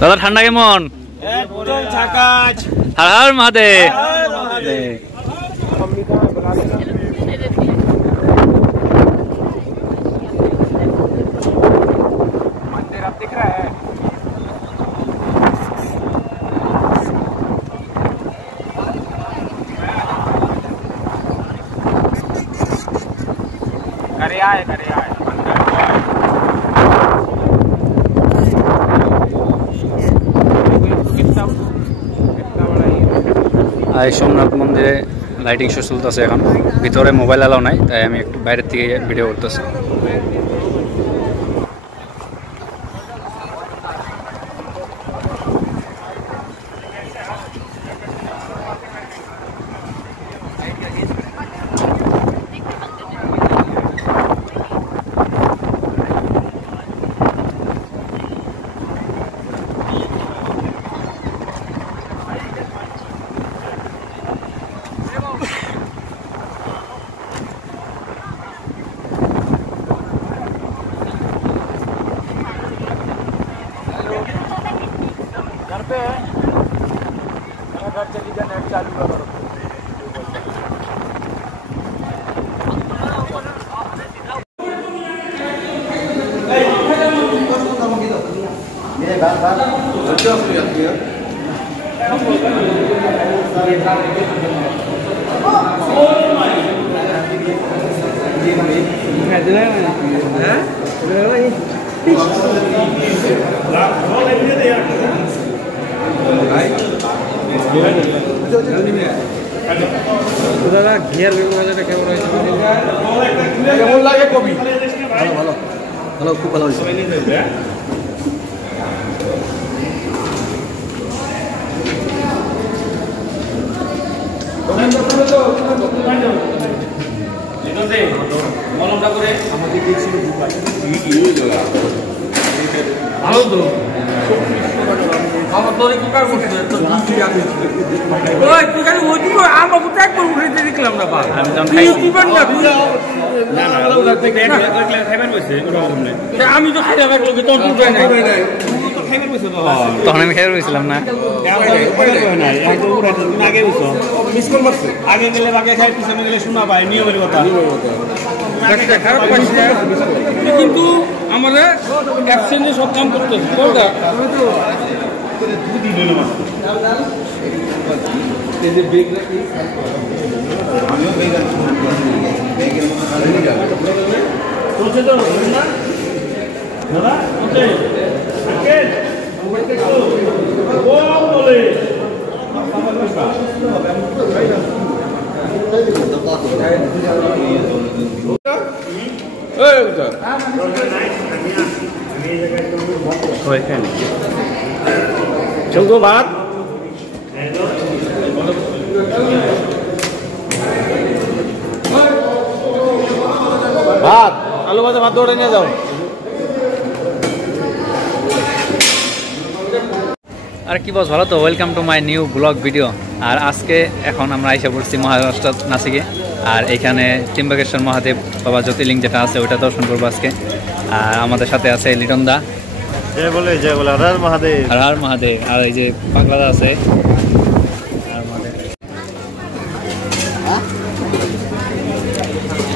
দাদা ঠান্ডা কেমন? একদম ঝাকাজ। হর হর মহাদেব। मंदिर अब दिख रहा है। करे आए সোমনাথ মন্দিরে লাইটিং শো চলতেছে এখন, ভিতরে মোবাইল অ্যালাউ নাই, তাই আমি একটু বাইরের থেকে ভিডিও করতেছি। घर पे है, घर चली जा, नेट चालू करो। দাদা ঘিয়ার বাজারটা কেমন হয়েছে? কেমন লাগে কবি? ভালো ভালো ভালো, খুব ভালো হয়েছে। মলমটা করে আমাদের দিয়েছিল ভালো তো আমার তোরে কি কাজ করছিস? তো তুই আগে ওই তুই খালি ওই তুই আমার কথা একবার উঠে দেখলাম না বা তুই পার না না না ওটা থেকে খাইবার বসে আমি তো খাইবার লাগলো তোর তুই নাই তো খাইবার বসে তো তখন আমি খেয়ে রয়েছিলাম না, আগে বসো মিস কল মারছে আগে গেলে আগে খাই পিছনে গেলে শোনা পায় নিয়মের কথা খারাপ পাইছে কিন্তু আমরা অ্যাবসেন্টে সব কাম করতেছি কোনটা দুদিন হলো মাত্র এই যে বেগ রাখি আমিও বেগ রাখি বেগের মধ্যে খালি নিয়ে যাবে তোছে তো না দাদা ওতে আঙ্কেল ও বলে চলতো ভাত ভাত আলু ভাজা ভাত দৌড়ে নিয়ে যাও। আর কি বস ভালো তো, welcome to my new blog video. আর আজকে এখন আমরা আইসা পড়ছি মহারাষ্ট্র নাসিকে, আর এখানে ত্রিম্বকেশ্বর মহাদেব বাবা জ্যোতির্লিঙ্গ যেটা আছে ওইটা দর্শন করবো আজকে। আর আমাদের সাথে আছে লিটন দা, জয় বলে হর হর মহাদেব, হর হর মহাদেব। আর এই যে পাগলাদা আছে,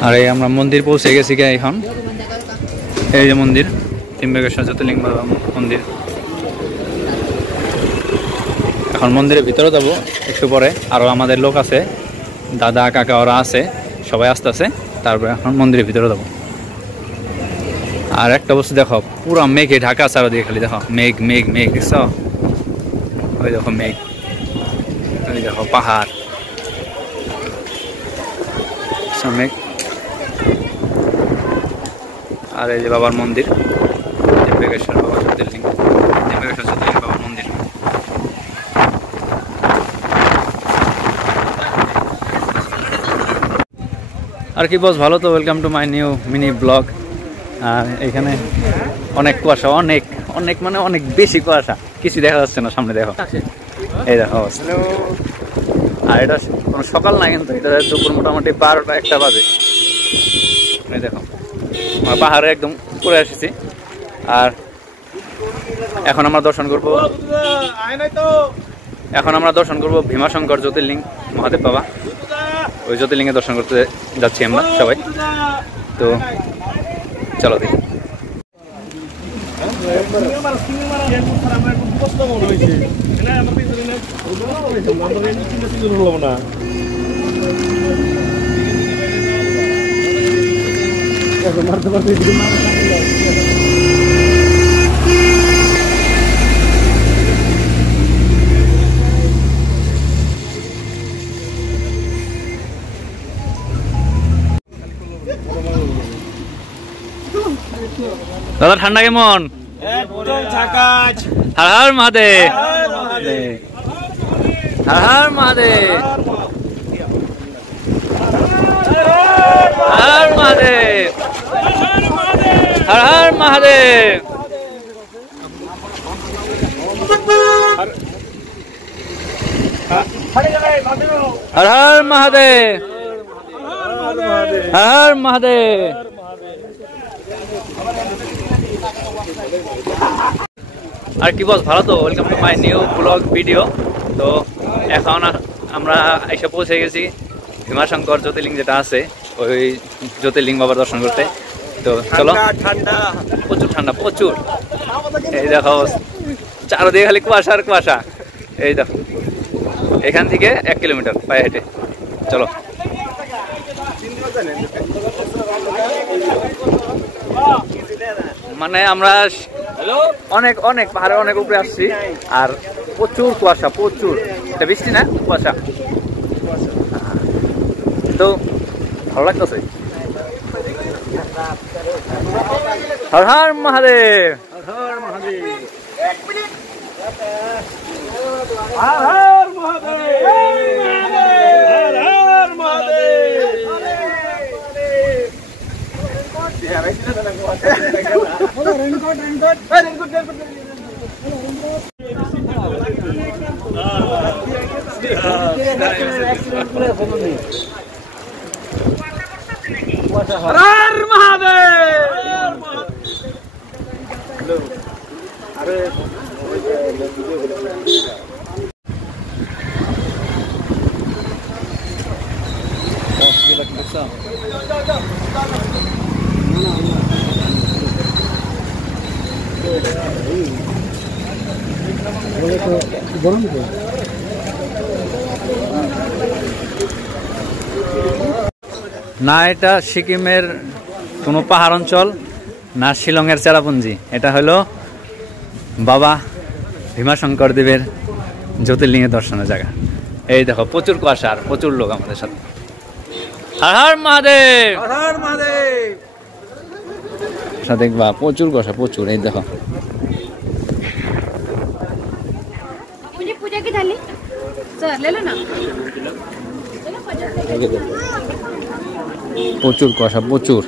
আর এই আমরা মন্দির পৌঁছে গেছি গে এখন। এই যে মন্দির, ত্রিম্বকেশ্বর জ্যোতির্লিঙ্গ বাবা মন্দির। এখন মন্দিরের ভিতরে যাবো একটু পরে, আরও আমাদের লোক আছে, দাদা কাকা ওরা আছে, সবাই আসতেছে। তারপরে এখন মন্দিরের ভিতরে যাবো। আর একটা বস্তু দেখো, পুরো মেঘে ঢাকা চারো দিয়ে, খালি দেখো মেঘ মেঘ মেঘ, দেখছ? ওই দেখো মেঘ, ওই দেখো পাহাড়, মেঘ। আর এই যে বাবার মন্দির, ত্রিম্বকেশ্বর বাবা জ্যোতির্লিঙ্গ, ত্রিম্বকেশ্বর জ্যোতির্লিঙ্গ বাবার মন্দির। আর কি বস ভালো তো, welcome to my new mini blog. আর এখানে অনেক কুয়াশা, অনেক অনেক মানে অনেক বেশি কুয়াশা, কিছু দেখা যাচ্ছে না সামনে, দেখো এই দেখো অবস্থা। আর এটা কোনো সকাল না, কিন্তু এটা দুপুর মোটামুটি 12টা 1টা বাজে। এই দেখো পাহাড়ে একদম উপরে এসেছি, আর এখন আমরা দর্শন করব ভীমাশঙ্কর জ্যোতির্লিঙ্গ মহাদেব বাবা। ওই জ্যোতির্লিঙ্গে দর্শন করতে যাচ্ছি আমরা সবাই। তো চলো দেখি। দাদা ঠান্ডা কেমন? হর হর মহাদেব, হর হর মহাদেব, হর হর মহাদেব, হর হর মহাদেব। হর হর মহাদেব, হর হর মহাদেব। আর কি বস, ভালো তো? Welcome to my new blog video. তো এখন আমরা এসে পৌঁছে গেছি ভীমাশঙ্কর জ্যোতির্লিঙ্গ যেটা আছে, ওই জ্যোতির্লিঙ্গ বাবার দর্শন করতে। তো চলো। ঠান্ডা, প্রচুর ঠান্ডা, প্রচুর। এই দেখো চারদিকে খালি কুয়াশা আর কুয়াশা। এই দেখো এখান থেকে 1 কিলোমিটার পায়ে হেঁটে। চলো। মানে আমরা অনেক অনেক পাহাড়ে অনেক উপরে আসছি, আর প্রচুর কুয়াশা, প্রচুর। এটা বৃষ্টি না, কুয়াশা। তো ভালো লাগতেছে। হর হর মহাদেব, হর হর মহাদেব, হর হর মহাদেব, হর হর মহাদেব। না এটা সিকিমের কোনো পাহাড় অঞ্চল, না শিলংয়ের চেরাপুঞ্জি। এটা হলো বাবা ভীমাশঙ্কর দেবের জ্যোতির্লিঙ্গের দর্শনের জায়গা। এই দেখো প্রচুর কুয়াশা আর প্রচুর লোক আমাদের সাথে। হর হর মহাদেব, হর হর মহাদেব। দেখবা প্রচুর কুয়াশা, প্রচুর। এই দেখো पूजा की थाली सर ले लो ना। প্রচুর কুয়াশা, প্রচুর।